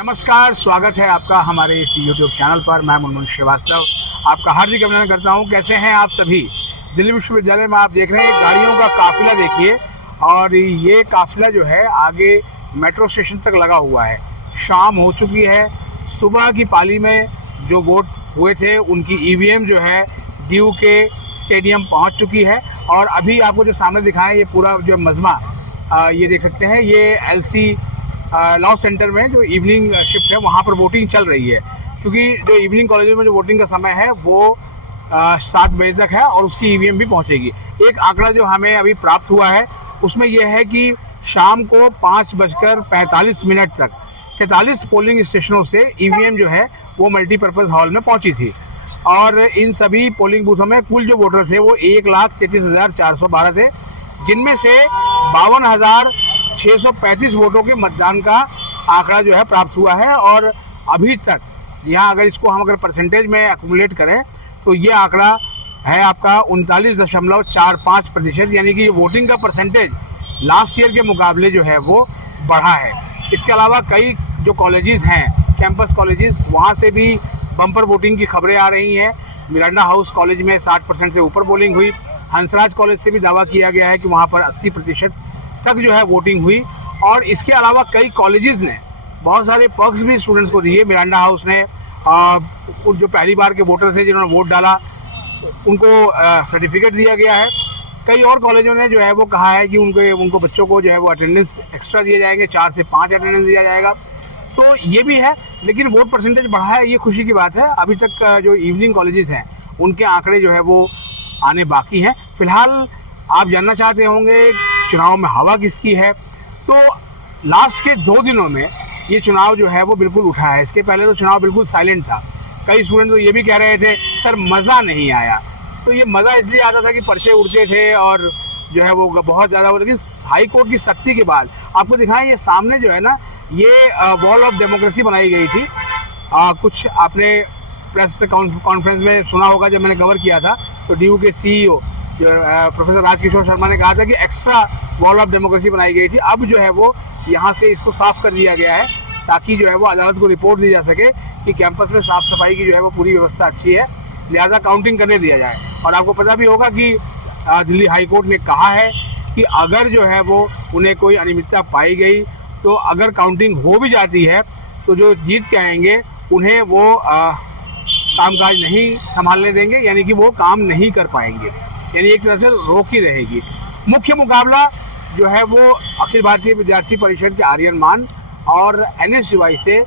नमस्कार, स्वागत है आपका हमारे इस YouTube चैनल पर। मैं मुनमुन श्रीवास्तव आपका हार्दिक अभिनंदन करता हूं। कैसे हैं आप सभी? दिल्ली विश्वविद्यालय में आप देख रहे हैं गाड़ियों का काफिला देखिए, और ये काफिला जो है आगे मेट्रो स्टेशन तक लगा हुआ है। शाम हो चुकी है, सुबह की पाली में जो वोट हुए थे उनकी EVM जो है DU के स्टेडियम पहुँच चुकी है। और अभी आपको जो सामने दिखाएँ ये पूरा जो मजमा ये देख सकते हैं, ये LC लॉ सेंटर में जो इवनिंग शिफ्ट है वहाँ पर वोटिंग चल रही है, क्योंकि जो इवनिंग कॉलेजों में जो वोटिंग का समय है वो 7 बजे तक है और उसकी EVM भी पहुँचेगी। एक आंकड़ा जो हमें अभी प्राप्त हुआ है उसमें यह है कि शाम को 5:45 तक 43 पोलिंग स्टेशनों से EVM जो है वो मल्टीपर्पज़ हॉल में पहुँची थी। और इन सभी पोलिंग बूथों में कुल जो वोटर थे वो 1,33,412 थे, जिनमें से 52,635 वोटों के मतदान का आंकड़ा जो है प्राप्त हुआ है। और अभी तक यहाँ अगर इसको हम परसेंटेज में एक्यूमुलेट करें तो ये आंकड़ा है आपका 39.45%, यानी कि वोटिंग का परसेंटेज लास्ट ईयर के मुकाबले जो है वो बढ़ा है। इसके अलावा कई जो कॉलेजेस हैं, कैंपस कॉलेजेस, वहाँ से भी बम्पर वोटिंग की खबरें आ रही हैं। मिरांडा हाउस कॉलेज में 60% से ऊपर पोलिंग हुई। हंसराज कॉलेज से भी दावा किया गया है कि वहाँ पर 80% तक जो है वोटिंग हुई। और इसके अलावा कई कॉलेजेस ने बहुत सारे पर्क्स भी स्टूडेंट्स को दिए। मिरांडा हाउस ने जो पहली बार के वोटर थे जिन्होंने वोट डाला उनको सर्टिफिकेट दिया गया है। कई और कॉलेजों ने जो है वो कहा है कि उनको बच्चों को जो है वो अटेंडेंस एक्स्ट्रा दिए जाएंगे, 4 से 5 अटेंडेंस दिया जाएगा। तो ये भी है, लेकिन वोट परसेंटेज बढ़ा है, ये खुशी की बात है। अभी तक जो इवनिंग कॉलेजेस हैं उनके आंकड़े जो है वो आने बाकी हैं। फिलहाल आप जानना चाहते होंगे चुनाव में हवा किसकी है, तो लास्ट के 2 दिनों में ये चुनाव जो है वो बिल्कुल उठा है। इसके पहले तो चुनाव बिल्कुल साइलेंट था। कई स्टूडेंट तो ये भी कह रहे थे सर मज़ा नहीं आया। तो ये मज़ा इसलिए आता था कि पर्चे उड़ते थे और जो है वो बहुत ज़्यादा, लेकिन हाई कोर्ट की सख्ती के बाद आपको दिखाएं, ये सामने जो है ना ये वॉल ऑफ डेमोक्रेसी बनाई गई थी। कुछ आपने प्रेस कॉन्फ्रेंस में सुना होगा, जब मैंने कवर किया था तो DU के CEO प्रोफेसर राजकिशोर शर्मा ने कहा था कि एक्स्ट्रा वॉल ऑफ डेमोक्रेसी बनाई गई थी। अब जो है वो यहाँ से इसको साफ़ कर दिया गया है ताकि जो है वो अदालत को रिपोर्ट दी जा सके कि कैंपस में साफ़ सफाई की जो है वो पूरी व्यवस्था अच्छी है, लिहाजा काउंटिंग करने दिया जाए। और आपको पता भी होगा कि दिल्ली हाई कोर्ट ने कहा है कि अगर जो है वो उन्हें कोई अनियमितता पाई गई तो अगर काउंटिंग हो भी जाती है तो जो जीत के आएंगे उन्हें वो कामकाज नहीं संभालने देंगे, यानी कि वो काम नहीं कर पाएंगे, यानी एक तरह से रोक ही रहेगी। मुख्य मुकाबला जो है वो अखिल भारतीय विद्यार्थी परिषद के आर्यन मान और NSUI से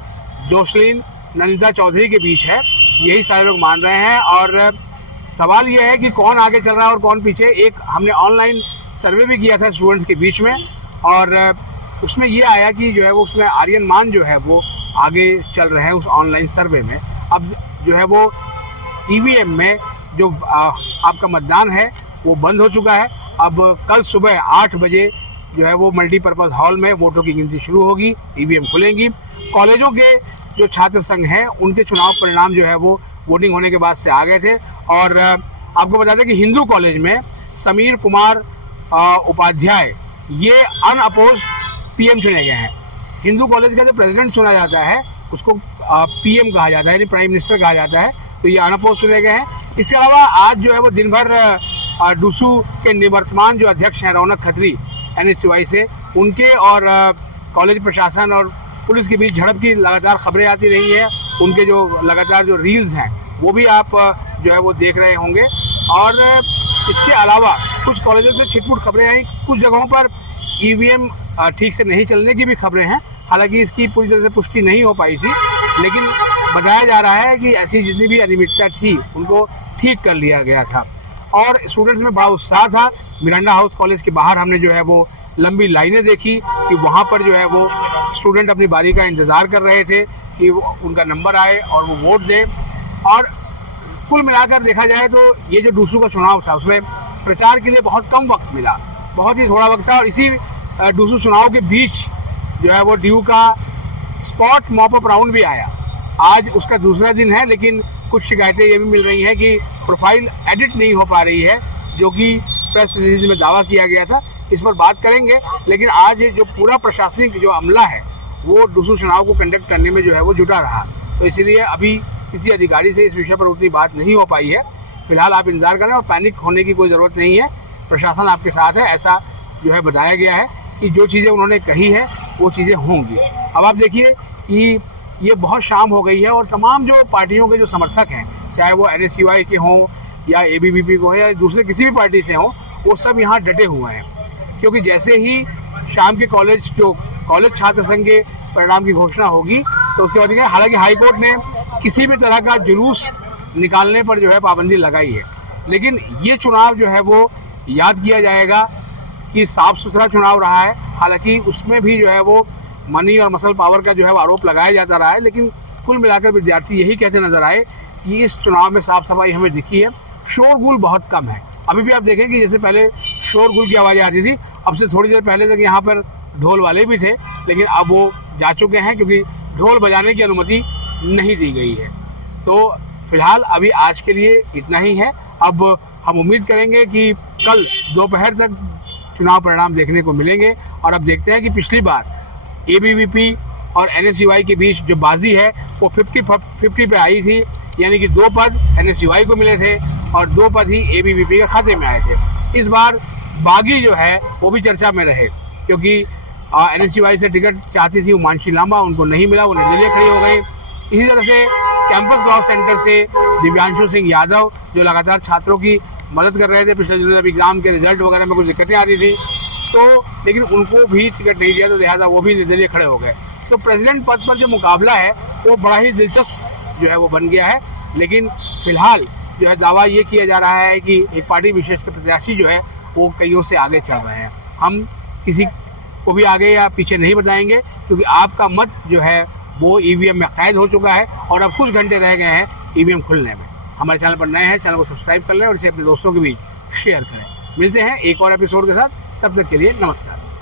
जोशलीन नंदिता चौधरी के बीच है, यही सारे लोग मान रहे हैं। और सवाल यह है कि कौन आगे चल रहा है और कौन पीछे। एक हमने ऑनलाइन सर्वे भी किया था स्टूडेंट्स के बीच में, और उसमें ये आया कि जो है वो उसमें आर्यन मान जो है वो आगे चल रहे हैं उस ऑनलाइन सर्वे में। अब जो है वो EVM में जो आपका मतदान है वो बंद हो चुका है। अब कल सुबह 8 बजे जो है वो मल्टीपर्पज़ हॉल में वोटों की गिनती शुरू होगी, EVM खुलेंगी। कॉलेजों के जो छात्र संघ हैं उनके चुनाव परिणाम जो है वो वोटिंग होने के बाद से आ गए थे। और आपको बता दें कि हिंदू कॉलेज में समीर कुमार उपाध्याय ये अनअपोज PM चुने गए हैं। हिंदू कॉलेज का जो प्रेसिडेंट चुना जाता है उसको PM कहा जाता है, यानी प्राइम मिनिस्टर कहा जाता है, तो ये अनअपोज चुने गए हैं। इसके अलावा आज जो है वो दिन भर डूसू के निवर्तमान जो अध्यक्ष हैं रौनक खत्री NSUI से, उनके और कॉलेज प्रशासन और पुलिस के बीच झड़प की लगातार खबरें आती रही हैं। उनके जो लगातार जो रील्स हैं वो भी आप जो है वो देख रहे होंगे। और इसके अलावा कुछ कॉलेजों से छिटपुट खबरें आई, कुछ जगहों पर EVM ठीक से नहीं चलने की भी खबरें हैं। हालांकि इसकी पूरी तरह से पुष्टि नहीं हो पाई थी, लेकिन बताया जा रहा है कि ऐसी जितनी भी अनियमितता थी उनको ठीक कर लिया गया था। और स्टूडेंट्स में बड़ा उत्साह था। मिरांडा हाउस कॉलेज के बाहर हमने जो है वो लंबी लाइनें देखी कि वहाँ पर जो है वो स्टूडेंट अपनी बारी का इंतज़ार कर रहे थे कि उनका नंबर आए और वो वोट दें। और कुल मिलाकर देखा जाए तो ये जो डूसू का चुनाव था उसमें प्रचार के लिए बहुत कम वक्त मिला, बहुत ही थोड़ा वक्त था। और इसी डूसू चुनाव के बीच जो है वो DU का स्पॉट मॉपअप राउंड भी आया। आज उसका दूसरा दिन है, लेकिन कुछ शिकायतें ये भी मिल रही हैं कि प्रोफाइल एडिट नहीं हो पा रही है, जो कि प्रेस रिलीज में दावा किया गया था। इस पर बात करेंगे, लेकिन आज जो पूरा प्रशासनिक जो अमला है वो दूसरे चुनाव को कंडक्ट करने में जो है वो जुटा रहा। तो इसीलिए अभी किसी अधिकारी से इस विषय पर उतनी बात नहीं हो पाई है। फिलहाल आप इंतजार करें और पैनिक होने की कोई ज़रूरत नहीं है। प्रशासन आपके साथ है, ऐसा जो है बताया गया है कि जो चीज़ें उन्होंने कही है वो चीज़ें होंगी। अब आप देखिए कि ये बहुत शाम हो गई है और तमाम जो पार्टियों के जो समर्थक हैं, चाहे वो NSUI के हों या ABVP के हों या दूसरे किसी भी पार्टी से हों, वो सब यहाँ डटे हुए हैं। क्योंकि जैसे ही शाम के कॉलेज छात्र संघ के परिणाम की घोषणा होगी तो उसके बाद हालांकि हाईकोर्ट ने किसी भी तरह का जुलूस निकालने पर जो है पाबंदी लगाई है, लेकिन ये चुनाव जो है वो याद किया जाएगा कि साफ सुथरा चुनाव रहा है। हालांकि उसमें भी जो है वो मनी और मसल पावर का जो है वो आरोप लगाया जाता रहा है, लेकिन कुल मिलाकर विद्यार्थी यही कहते नजर आए कि इस चुनाव में साफ सफाई हमें दिखी है, शोरगुल बहुत कम है। अभी भी आप देखें कि जैसे पहले शोरगुल की आवाज़ें आती थी, अब से थोड़ी देर पहले तक यहाँ पर ढोल वाले भी थे, लेकिन अब वो जा चुके हैं क्योंकि ढोल बजाने की अनुमति नहीं दी गई है। तो फिलहाल अभी आज के लिए इतना ही है। अब हम उम्मीद करेंगे कि कल दोपहर तक चुनाव परिणाम देखने को मिलेंगे और अब देखते हैं कि पिछली बार ABVP और NSUI के बीच जो बाजी है वो 50-50 पे आई थी, यानी कि 2 पद NSUI को मिले थे और 2 पद ही ABVP के खाते में आए थे। इस बार बागी जो है वो भी चर्चा में रहे, क्योंकि NSUI से टिकट चाहती थी उमांशी लांबा, उनको नहीं मिला, वो निर्दलीय खड़ी हो गई। इसी तरह से कैंपस लॉ सेंटर से दिव्यांशु सिंह यादव जो लगातार छात्रों की मदद कर रहे थे, पिछले दिनों जब एग्ज़ाम के रिजल्ट वगैरह में कुछ दिक्कतें आ रही थी तो, लेकिन उनको भी टिकट नहीं दिया, तो लिहाजा वो भी निर्दलीय खड़े हो गए। तो प्रेसिडेंट पद पर जो मुकाबला है वो बड़ा ही दिलचस्प जो है वो बन गया है। लेकिन फिलहाल जो है दावा ये किया जा रहा है कि एक पार्टी विशेष के प्रत्याशी जो है वो कईयों से आगे चल रहे हैं। हम किसी को भी आगे या पीछे नहीं बताएंगे, क्योंकि आपका मत जो है वो EVM में कैद हो चुका है और अब कुछ घंटे रह गए हैं EVM खुलने में। हमारे चैनल पर नए हैं, चैनल को सब्सक्राइब कर लें और इसे अपने दोस्तों के बीच शेयर करें। मिलते हैं एक और एपिसोड के साथ, तब तक के लिए नमस्कार।